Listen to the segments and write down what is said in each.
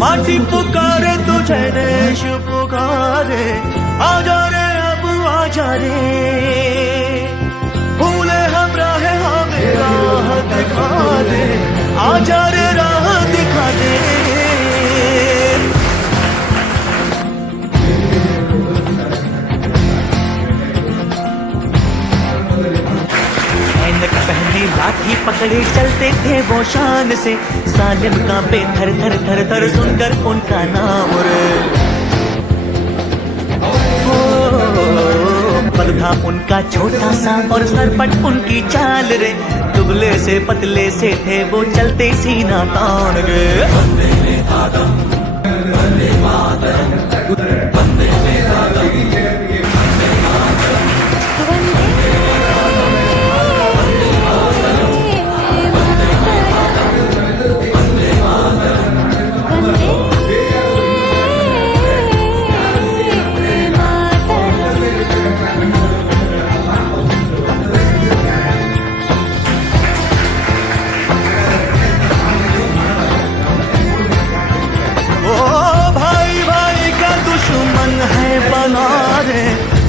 माटी पुकारे तुझे देश पुकारे, आजा रे अब आजा रे, भूले हम राह हमें राह दिखा दे, आजा रे राह दिखा दे। पहले लाठी पकड़े चलते थे वो शान से, सालिम कांपे थर थर थर थर सुनकर उनका नाम रे। पग था उनका छोटा सा और सरपट उनकी चाल रे, दुबले से पतले से थे वो चलते सीना तान गे। वंदे मातरम, वंदे मातरम, वंदे मातरम, वंदे मातरम।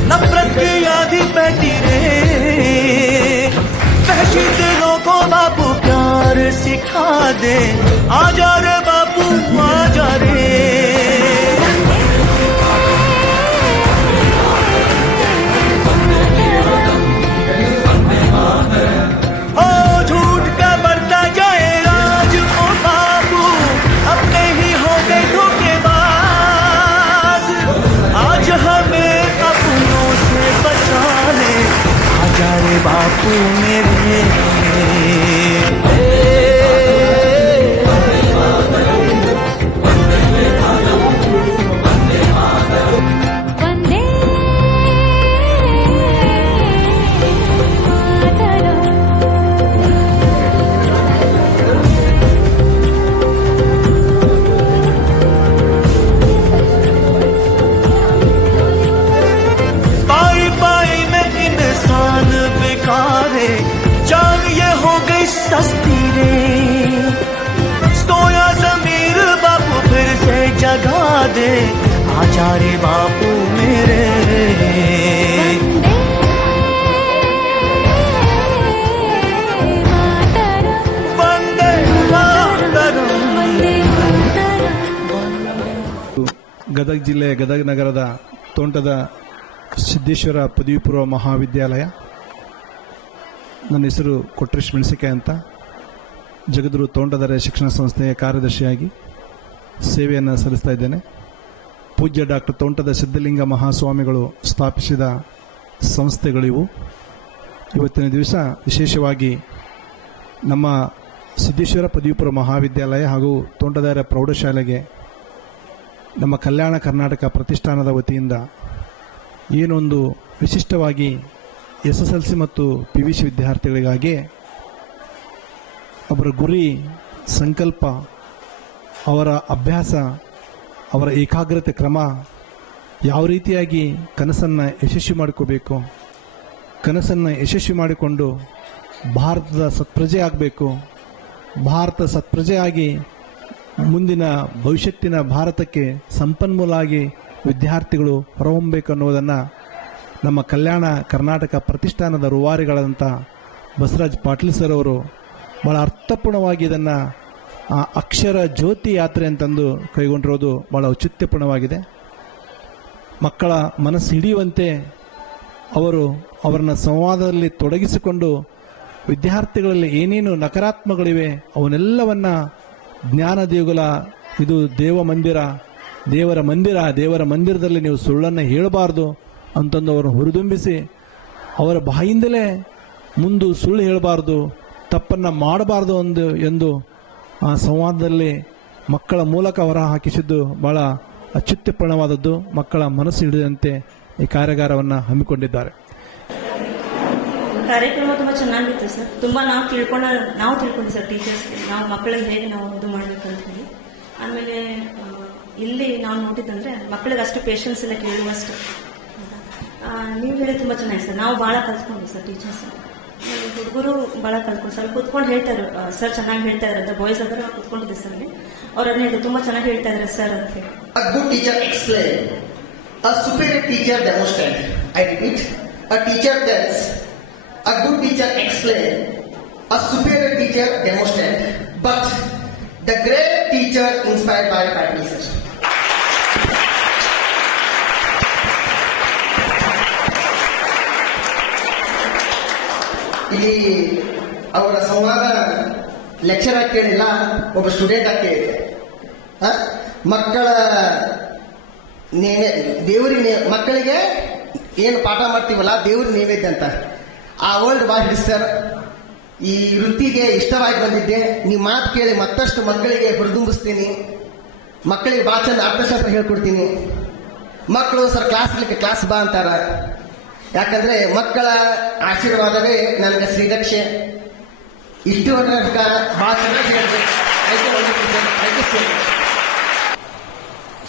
नफरत की आधी बैठी रे, वहशी दिलों को बापू प्यार सिखा दे, आजा रे बापू आजा रे। ओ झूठ का बढ़ता जाए राज ओ बापू, अपने ही हो गए धोखेबाज, आज हमें आजा रे बापू मेरे। जान ये हो गई सस्ती रे, सोया ज़मीर बापू फिर से जगा दे, आजा रे बापू मेरे। वंदे मातरम, वंदे मातरम। ಗದಗ ಜಿಲ್ಲೆ ಗದಗ ನಗರದ ತೋಂಟದ ಸಿದ್ದೇಶ್ವರ ಪದವಿ ಪೂರ್ವ ಮಹಾವಿದ್ಯಾಲಯ. ನನ್ನ ಹೆಸರು ಕೊಟ್ರೇಶ್ ಮೆಣಸಿಕಾಯಿ ಅಂತ. ಜಗದ್ಗುರು ತೋಂಟದಾರ್ಯ ಶಿಕ್ಷಣ ಸಂಸ್ಥೆಯ ಕಾರ್ಯದರ್ಶಿಯಾಗಿ ಸೇವೆಯನ್ನು ಸಲ್ಲಿಸ್ತಾ ಇದ್ದೇನೆ. ಪೂಜ್ಯ ಡಾಕ್ಟರ್ ತೋಂಟದ ಸಿದ್ಧಲಿಂಗ ಮಹಾಸ್ವಾಮಿಗಳು ಸ್ಥಾಪಿಸಿದ ಸಂಸ್ಥೆಗಳಿವು. ಇವತ್ತಿನ ದಿವಸ ವಿಶೇಷವಾಗಿ ನಮ್ಮ ಸಿದ್ದೇಶ್ವರ ಪದವಿ ಪೂರ್ವ ಮಹಾವಿದ್ಯಾಲಯ ಹಾಗೂ ತೋಂಟದಾರ್ಯ ಪ್ರೌಢಶಾಲೆಗೆ ನಮ್ಮ ಕಲ್ಯಾಣ ಕರ್ನಾಟಕ ಪ್ರತಿಷ್ಠಾನದ ವತಿಯಿಂದ ಏನೊಂದು ವಿಶಿಷ್ಟವಾಗಿ SSLC ಮತ್ತು PVC ವಿದ್ಯಾರ್ಥಿಗಳಿಗಾಗಿ ಅವರ ಗುರಿ, ಸಂಕಲ್ಪ, ಅವರ ಅಭ್ಯಾಸ, ಅವರ ಏಕಾಗ್ರತೆ ಕ್ರಮ, ಯಾವ ರೀತಿಯಾಗಿ ಕನಸನ್ನು ಯಶಸ್ವಿ ಮಾಡಿಕೋಬೇಕು, ಕನಸನ್ನು ಯಶಸ್ವಿ ಮಾಡಿಕೊಂಡು ಭಾರತದ ಸತ್ಪ್ರಜೆ ಆಗಬೇಕು, ಭಾರತ ಸತ್ಪ್ರಜೆ ಆಗಿ ಮುಂದಿನ ಭವಿಷ್ಯತ್ತಿನ ಭಾರತಕ್ಕೆ ಸಂಪನ್ಮೂಲ ಆಗಿ ವಿದ್ಯಾರ್ಥಿಗಳು ಹೊರಹೊಮ್ಮಬೇಕು ಅನ್ನೋದನ್ನು ನಮ್ಮ ಕಲ್ಯಾಣ ಕರ್ನಾಟಕ ಪ್ರತಿಷ್ಠಾನದ ರೂವಾರಿಗಳಾದಂಥ ಬಸವರಾಜ್ ಪಾಟೀಲ್ ಸರ್ ಅವರು ಭಾಳ ಅರ್ಥಪೂರ್ಣವಾಗಿ ಇದನ್ನು ಅಕ್ಷರ ಜ್ಯೋತಿ ಯಾತ್ರೆ ಅಂತಂದು ಕೈಗೊಂಡಿರೋದು ಭಾಳ ಔಚಿತ್ಯಪೂರ್ಣವಾಗಿದೆ. ಮಕ್ಕಳ ಮನಸ್ಸು ಹಿಡಿಯುವಂತೆ ಅವರನ್ನ ಸಂವಾದದಲ್ಲಿ ತೊಡಗಿಸಿಕೊಂಡು ವಿದ್ಯಾರ್ಥಿಗಳಲ್ಲಿ ಏನೇನು ನಕಾರಾತ್ಮಕಗಳಿವೆ ಅವನ್ನೆಲ್ಲವನ್ನು ಜ್ಞಾನ ದೇಗುಲ, ಇದು ದೇವರ ಮಂದಿರದಲ್ಲಿ ನೀವು ಸುಳ್ಳನ್ನು ಹೇಳಬಾರ್ದು ಅಂತಂದು ಅವರನ್ನು ಹುರಿದುಂಬಿಸಿ, ಅವರ ಬಾಯಿಂದಲೇ ಮುಂದೆ ಸುಳ್ಳು ಹೇಳಬಾರ್ದು, ತಪ್ಪನ್ನು ಮಾಡಬಾರ್ದು ಎಂದು ಆ ಸಂವಾದದಲ್ಲಿ ಮಕ್ಕಳ ಮೂಲಕ ಹೊರ ಹಾಕಿಸಿದ್ದು ಭಾಳ ಅತ್ಯುತ್ತಮವಾದದ್ದು. ಮಕ್ಕಳ ಮನಸ್ಸು ಹಿಡಿದಂತೆ ಈ ಕಾರ್ಯಾಗಾರವನ್ನು ಹಮ್ಮಿಕೊಂಡಿದ್ದಾರೆ. ಕಾರ್ಯಕ್ರಮ ತುಂಬ ಚೆನ್ನಾಗಿತ್ತು ಸರ್. ತುಂಬ ನಾವು ತಿಳ್ಕೊಂಡ್ವಿ ಸರ್, ಟೀಚರ್ಸ್ ನಾವು ಮಕ್ಕಳಿಗೆ ಹೇಗೆ ನಾವು ಇದು ಮಾಡಬೇಕು ಅಂತ ಹೇಳಿ. ಆಮೇಲೆ ಇಲ್ಲಿ ನಾವು ನೋಡಿದಂದ್ರೆ ಮಕ್ಕಳಿಗೆ ಅಷ್ಟು ಪೇಷನ್ಸ್ ಎಲ್ಲ ಕೇಳುವಷ್ಟು ನೀವು ಹೇಳಿ ತುಂಬ ಚೆನ್ನಾಗಿ ಸರ್. ನಾವು ಭಾಳ ಕಲ್ತ್ಕೊಂಡ್ವಿ ಸರ್ ಟೀಚರ್ಸ್. ಹುಡುಗರು ಭಾಳ ಕಲ್ತ್ಕೊಂಡು ಸರ್ ಕೂತ್ಕೊಂಡು ಹೇಳ್ತಾರೆ ಸರ್ ಚೆನ್ನಾಗಿ ಹೇಳ್ತಾ ಇದ್ದಾರೆ ಅಂತ ಬಾಯ್ಸ್ ಆದರೆ ನಾವು ಕೂತ್ಕೊಂಡಿದ್ದೆ ಸರ್ ಅಲ್ಲಿ ಅವ್ರು ಅದನ್ನ ತುಂಬ ಚೆನ್ನಾಗಿ ಹೇಳ್ತಾ ಇದ್ದಾರೆ ಸರ್ ಅಂತ ಹೇಳಿ. A good teacher explains, a superior teacher demonstrates. I repeat, a teacher tells, a good teacher explains, a superior teacher demonstrates, but the great teacher inspired by practices. ಇಲ್ಲಿ ಅವರ ಸಂವಾದ ಲೆಕ್ಚರ್ ಆಗಿ ಕೇಳಿಲ್ಲ, ಒಬ್ಬ ಸ್ಟೂಡೆಂಟ್ ಆಗಿ ಕೇಳಿದೆ. ಮಕ್ಕಳ ಮಕ್ಕಳಿಗೆ ಏನು ಪಾಠ ಮಾಡ್ತೀವಲ್ಲ ದೇವ್ರ ನೈವೇದ್ಯ ಅಂತ ಆ ವರ್ಲ್ಡ್ ಭಾಳ ಹಿಡಿಸ್ ಸರ್. ಈ ವೃತ್ತಿಗೆ ಇಷ್ಟವಾಗಿ ಬಂದಿದ್ದೆ. ನೀವು ಮಾತು ಕೇಳಿ ಮತ್ತಷ್ಟು ಮಕ್ಕಳಿಗೆ ಹುರಿದುಂಬಿಸ್ತೀನಿ. ಮಕ್ಕಳಿಗೆ ಭಾಳ ಚಂದ ಅರ್ಥಶಾಸ್ತ್ರ ಹೇಳ್ಕೊಡ್ತೀನಿ. ಮಕ್ಕಳು ಸರ್ ಕ್ಲಾಸ್ ಬಾ ಅಂತಾರ. ಯಾಕಂದ್ರೆ ಮಕ್ಕಳ ಆಶೀರ್ವಾದವೇ ನನಗೆ ಶ್ರೀರಕ್ಷೆ. ಇಷ್ಟು ಭಾಳ ಚೆನ್ನಾಗಿ ಹೇಳಿದೆ.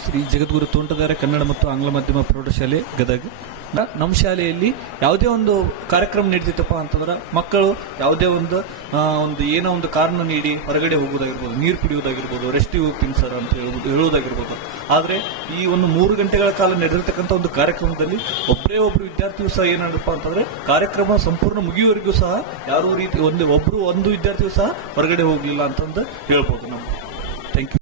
ಶ್ರೀ ಜಗದ್ಗುರು ತೋಂಟದಾರ್ಯ ಕನ್ನಡ ಮತ್ತು ಆಂಗ್ಲ ಮಾಧ್ಯಮ ಪ್ರೌಢಶಾಲೆ ಗದಗ. ನಮ್ಮ ಶಾಲೆಯಲ್ಲಿ ಯಾವುದೇ ಒಂದು ಕಾರ್ಯಕ್ರಮ ನಡೀತಿತ್ತಪ್ಪ ಅಂತಂದ್ರೆ ಮಕ್ಕಳು ಯಾವುದೇ ಒಂದು ಏನೋ ಒಂದು ಕಾರಣ ನೀಡಿ ಹೊರಗಡೆ ಹೋಗೋದಾಗಿರ್ಬೋದು, ನೀರು ಕುಡಿಯೋದಾಗಿರ್ಬೋದು, ರೆಸ್ಟಿಗೆ ಹೋಗ್ತೀನಿ ಸರ್ ಅಂತ ಹೇಳೋದಾಗಿರ್ಬೋದು. ಆದರೆ ಈ ಒಂದು 3 ಗಂಟೆಗಳ ಕಾಲ ನಡೆದಿರ್ತಕ್ಕಂಥ ಒಂದು ಕಾರ್ಯಕ್ರಮದಲ್ಲಿ ಒಬ್ಬರೇ ಒಬ್ರು ವಿದ್ಯಾರ್ಥಿಯು ಸಹ ಏನಪ್ಪ ಅಂತಂದ್ರೆ ಕಾರ್ಯಕ್ರಮ ಸಂಪೂರ್ಣ ಮುಗಿಯುವವರೆಗೂ ಸಹ ಯಾರೋ ರೀತಿ ಒಂದು ವಿದ್ಯಾರ್ಥಿಯು ಸಹ ಹೊರಗಡೆ ಹೋಗಲಿಲ್ಲ ಅಂತಂದು ಹೇಳ್ಬೋದು ನಾವು. Thank you.